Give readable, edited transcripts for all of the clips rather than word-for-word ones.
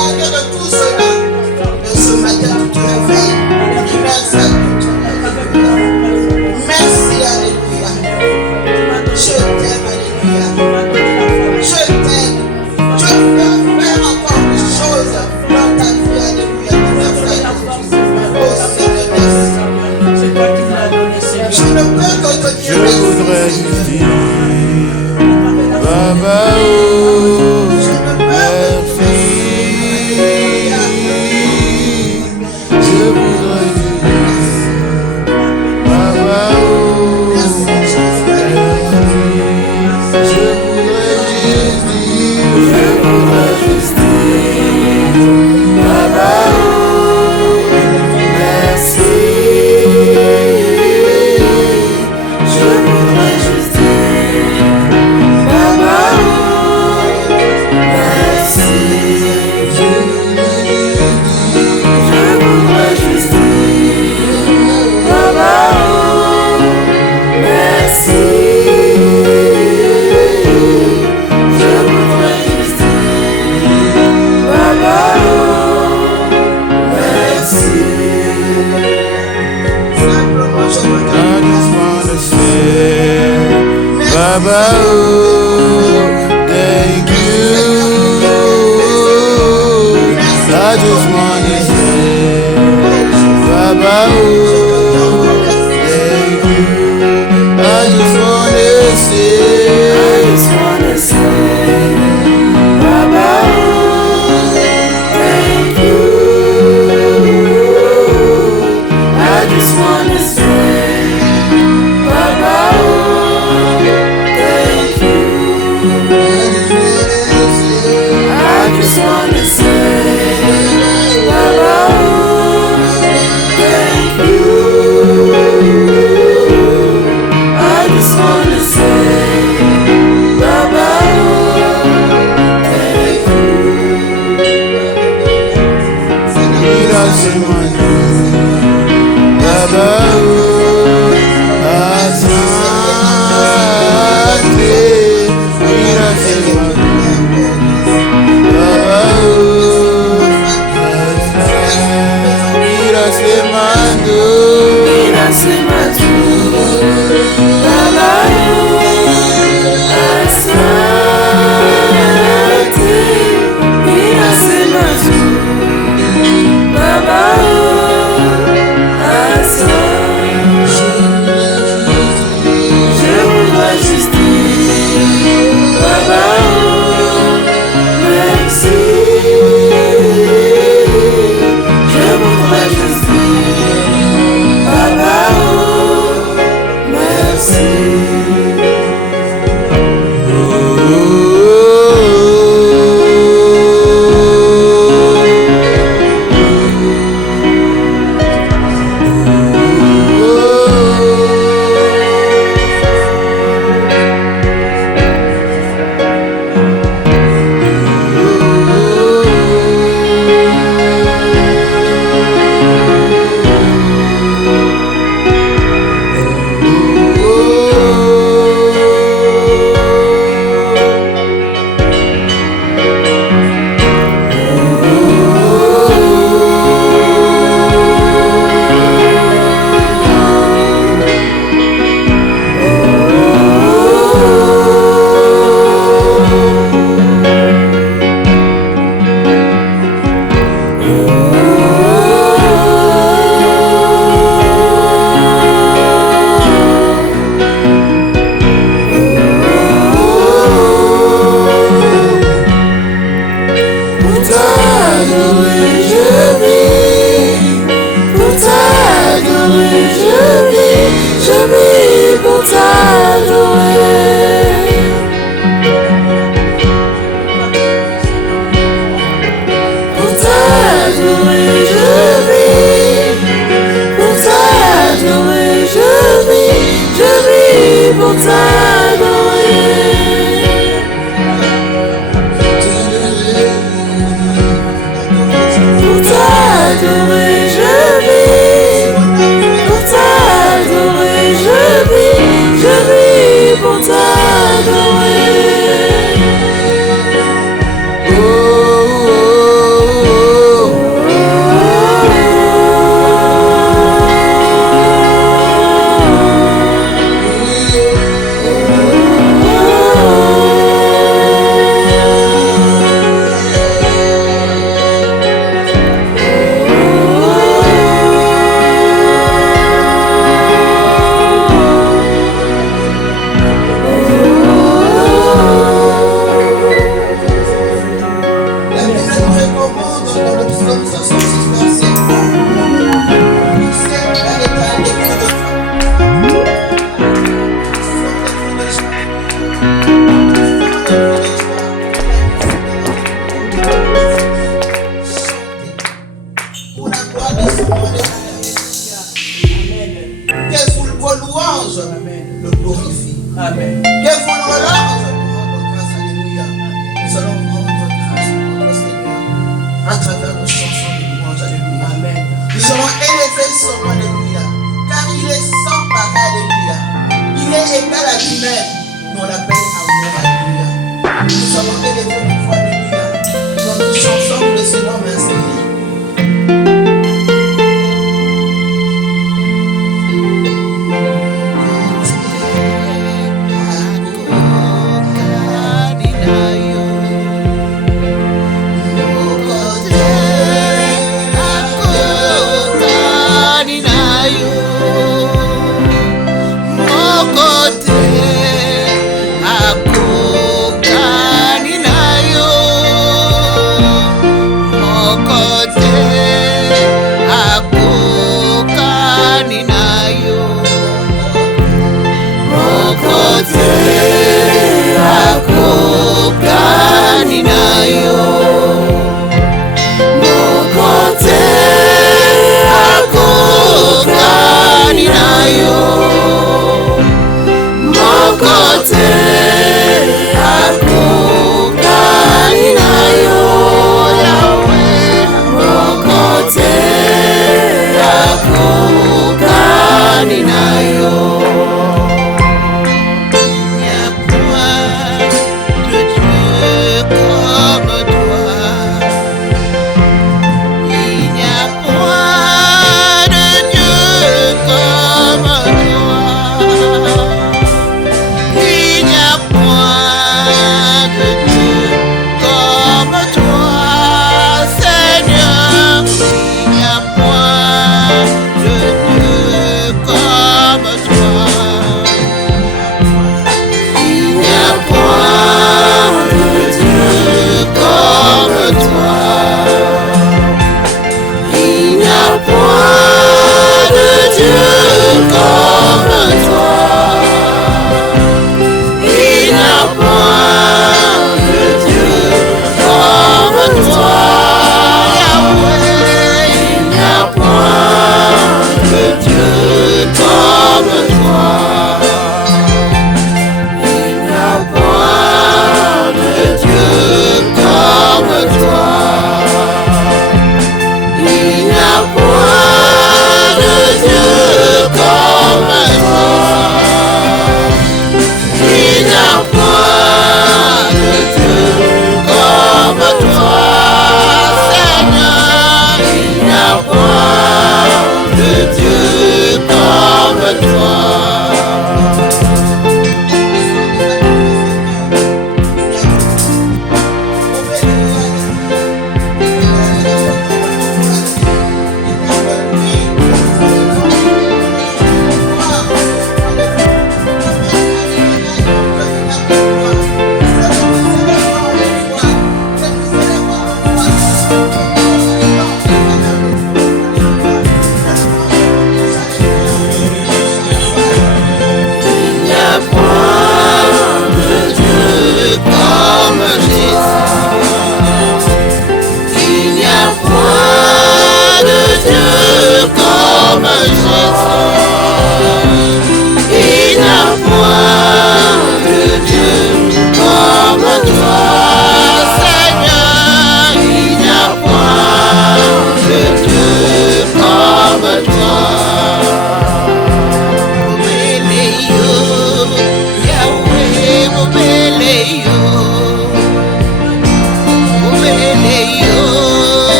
accompagné de tout cela. Et ce matin, tu te réveilles. Merci à Dieu. Merci, alléluia. Je t'aime, alléluia. Je t'aime. Je veux faire encore des choses dans ta vie, alléluia. Merci à Dieu. Oh Seigneur, merci. C'est toi qui me l'as donné, Seigneur. Je ne peux que te Je dire voudrais merci. juste dire, Baba, oh, Je ne peux que te merci. Je voudrais juste dire, Baba, oh, merci, Jésus. je voudrais juste dire, Baba, oh, merci. Je voudrais juste dire, Baba, oh, merci. Je voudrais juste dire, Baba, oh, merci. Je voudrais juste dire, Baba, oh, merci. Simplement, je veux te I just wanna say, Baba, oh, thank you. I just wanna say, Baba, oh, thank you. I just wanna say, Baba, oh, thank you. I just wanna say, Baba, oh, thank you. I just wanna say, Baba, oh, thank you. I just wanna say, Baba, oh, thank you. Mira, Senhor, Baba, oh, asante. Mira, Senhor, Baba, oh, mira, Baba, oh, asante. Mira, Baba, oh, asante. Je voudrais juste dire, Baba, oh, merci. Je voudrais juste dire, Baba, oh, merci. Je Psaume 66, verset 1. Il sait qu'elle est un décret de toi. Pour la gloire de son nom, que vos louanges le glorifient. Que vos louanges le rendent grâce. Alléluia. Nous allons rendre grâce à notre Seigneur à travers nos chansons de louange. Alléluia. Nous allons élever son nom. Alléluia. Car il est sans pareil. Alléluia. Il est égal à lui-même. Nous l'appelle amour. Alléluia. Nous allons élever une fois. Alléluia. Dans nos chansons que le Seigneur m'a enseignées.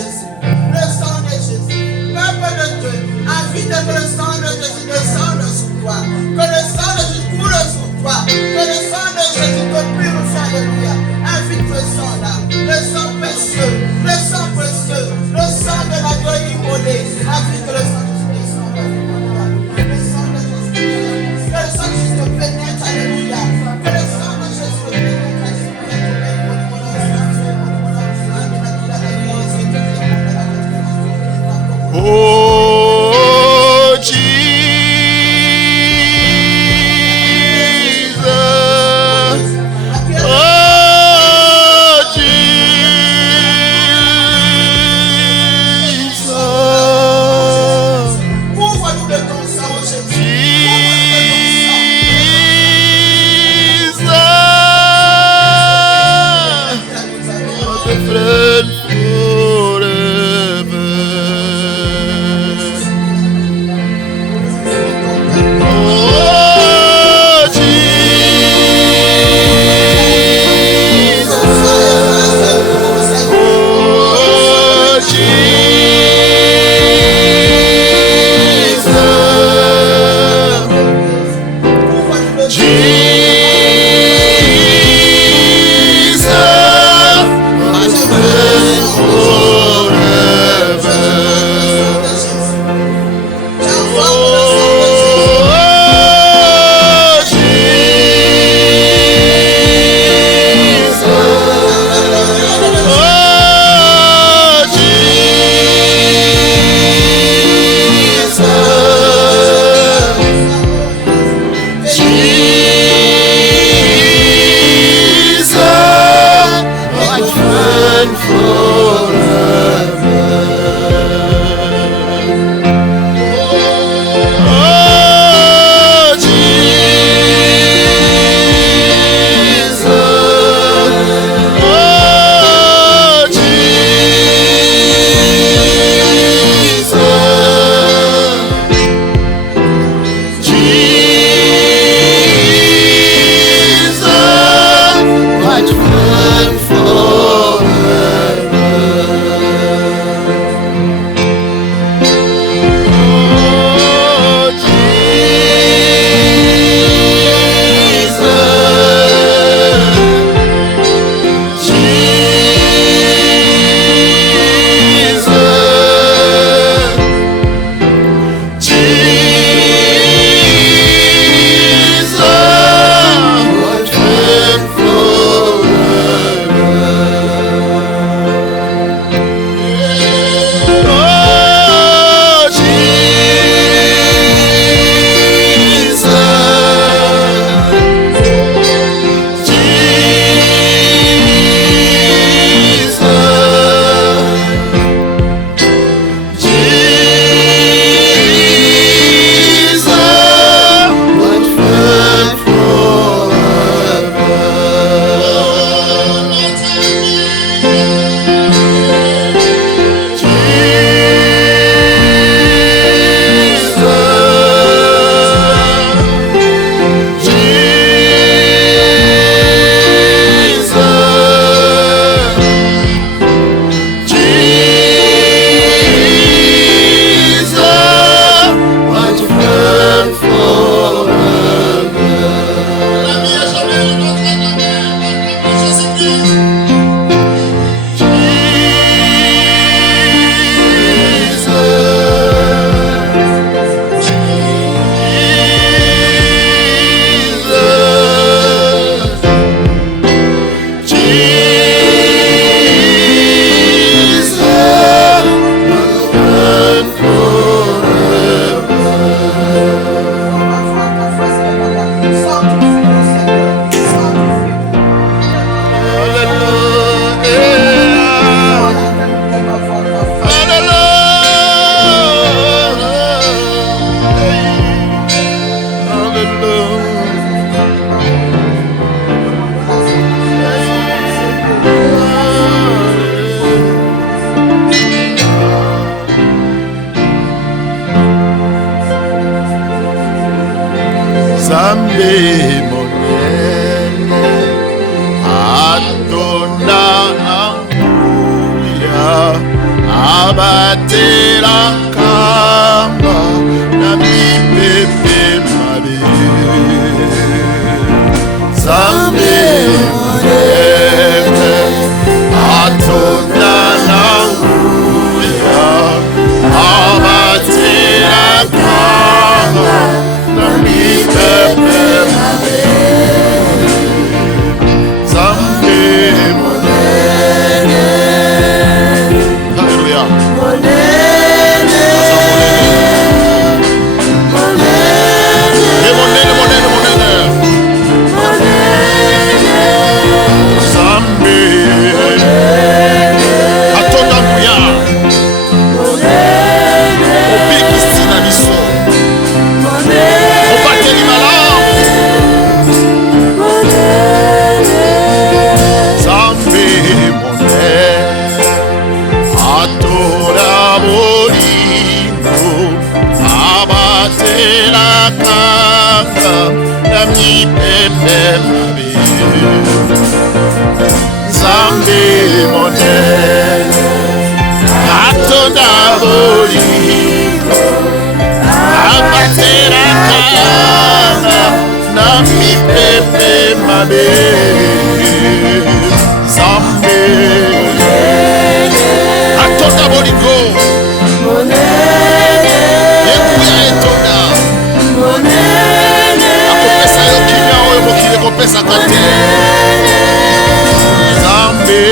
Jésus. Le sang de Jésus. Peuple de Dieu, invite que le sang de Jésus descende sur toi. Que le sang de Jésus coule sur toi. Que le sang de Jésus te purifie. Alléluia. Invite le sang là. Le sang précieux. Le sang précieux. Le sang de la gueule immolée. Invite que le sang de Jésus descende sur toi. Que le sang de Jésus. Que le sang de Jésus te pénètre. Alléluia. Que le sang de Jésus te pénètre. Oh, Jesus. Oh, Jesus. Ouvre-nous de ton sang, Jésus. Jesus. What a friend forever. Oh, Jesus. Oh, Jesus. Jesus, my friend forever. Oh, Jesus. Oh, Jesus. Jesus, my friend forever. Oh, Jesus. Oh, Jesus. Jesus, my friend forever. Oh, Jesus. Jesus. Jesus, my friend forever. Oh, Jesus. Jesus, my friend Zambe monene atona anguya abatela kamba na mipepe mabe. Zambe monene atonda na nguya abatela kamba na mipepe mabe. Zambe monene. Hallelujah. Monene. Monene, monene, monene. Zambe. Atonda nguya. Obiki na biso. Obateli malamu. Zambe monene. Atora bolino. Abatela kanga. Na mipepe mabe. Zambe monene atonda bolino abatela kanga na mipepe mabe. Zambe atonda bolingo ekuya etonda akopesa yo kimia oyo mokili ekopesa kate. Zambe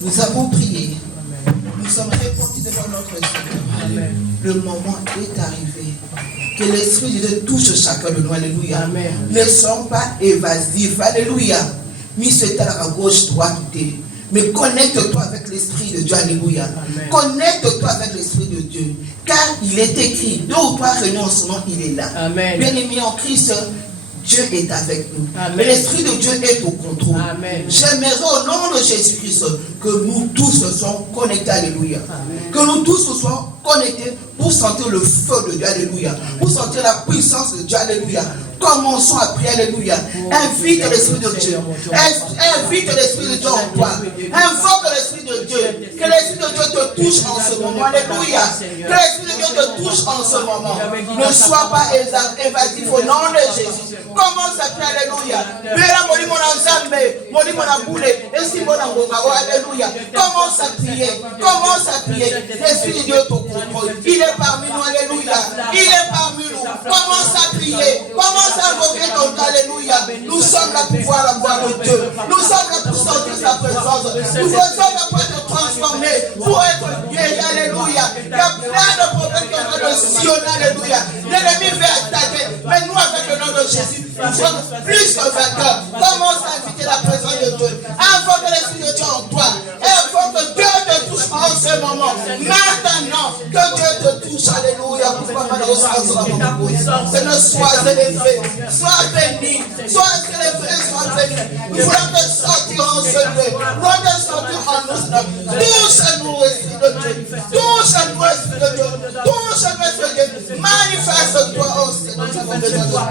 Nous avons prié. Nous sommes répandus devant notre Seigneur. Le moment est arrivé. Que l'Esprit de Dieu touche chacun de nous. Alléluia. Ne soyons pas évasifs. Alléluia. Mis ce temps à gauche, droite, mais connecte-toi avec l'Esprit de Dieu. Alléluia. Connecte-toi avec l'Esprit de Dieu. Car il est écrit, 2 ou 3 réunions en ce nom, il est là. Bien-aimés en Christ, Dieu est avec nous. Amen. Et l'Esprit de Dieu est au contrôle. Amen. J'aimerais au nom de Jésus-Christ que nous tous soyons connectés. Alléluia. Amen. Que nous tous soyons connectés pour sentir le feu de Dieu. Alléluia. Pour sentir la puissance de Dieu. Alléluia. Commençons à prier. Alléluia. Invite l'Esprit de Dieu. Invite l'Esprit de Dieu en toi. Invoque l'Esprit de Dieu. Que l'Esprit de Dieu te touche en ce moment. Alléluia. Que l'Esprit de Dieu te touche en ce moment. Ne sois pas évasif au nom de Jésus. Commence à prier. Alléluia. Alléluia. Commence à prier. Commence à prier. L'Esprit de Dieu te contrôle. Il est parmi nous. Alléluia. Il est parmi nous. Commence à prier. Commence à invoquer ton nom. Alléluia. Nous sommes là pour voir la gloire de Dieu. Nous sommes là pour sentir sa présence. Nous sommes là pour être transformés, pour être guéris. Alléluia. Il y a plein de problèmes qui ont de sillonner. Alléluia. L'ennemi veut attaquer. Mais nous, avec le nom de Jésus, nous sommes plus que vainqueurs. Commence à inviter la présence de Dieu. Invoque l'Esprit de Dieu en toi. Invoque que Dieu te touche en ce moment. Maintenant, que Dieu te touche. Alléluia. Seigneur, sois élevé. Sois béni. Sois élevé. Sois béni. Nous voulons te sortir en ce lieu. Nous voulons te sortir en nous. Touche-nous, Esprit de Dieu. Touche-nous, Esprit de Dieu. Touche-nous, Esprit de Dieu. Manifeste-toi, oh Seigneur. Nous avons besoin de toi.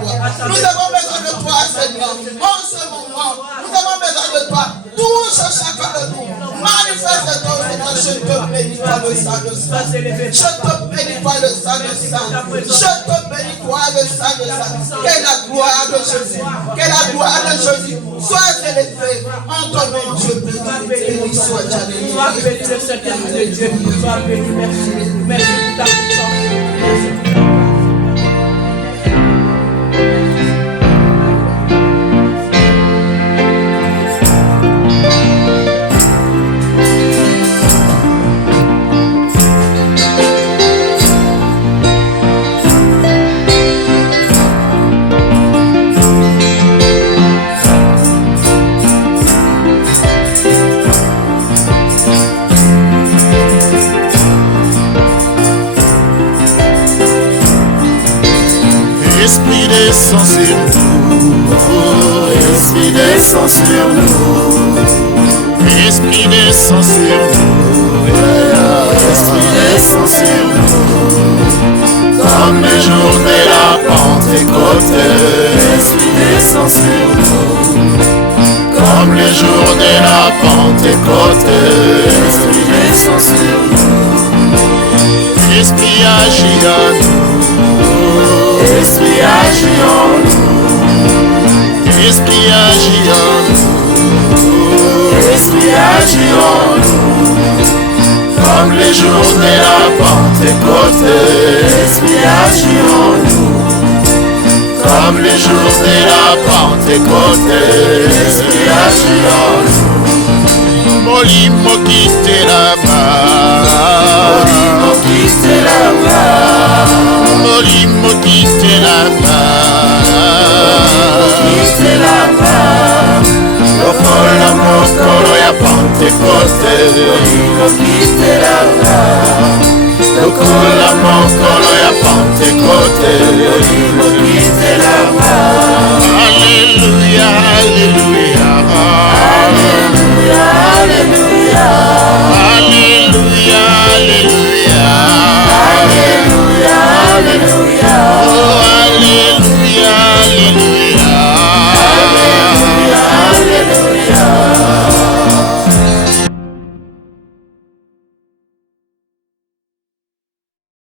Nous avons besoin de toi, Seigneur. En ce moment, nous avons besoin de toi. Touche chacun de nous. Manifeste-toi, Seigneur. Je te bénis, toi, le sang de sang. Je te bénis, toi, le sang de sang. Je te bénis, toi, le sang de sang. Quelle la gloire de Jésus. Quelle la gloire de Jésus. Sois élevé en ton nom, Dieu béni. Béni soit Dieu. Sois béni le Saint-Esprit de Dieu. Sois béni. Merci. Merci pour ta puissance. Merci. Esprit descend sur nous. Esprit descend sur nous. Esprit descend sur nous. Esprit descend sur nous. Comme les jours de la Pentecôte. Esprit descend sur nous. Comme les jours de la Pentecôte. Esprit descend sur nous. Esprit agit en nous. Esprit agit en nous. Esprit agit en nous. Esprit agit en nous. Comme les jours de la Pentecôte. Esprit agit en nous. Comme les jours de la Pentecôte. Esprit agit en nous. Molimo quitte là-bas. Molimo quitte là-bas. Molimo quitte là-bas. Quitte là-bas. Lokola mokolo ya Pentecote. Molimo quitte là-bas.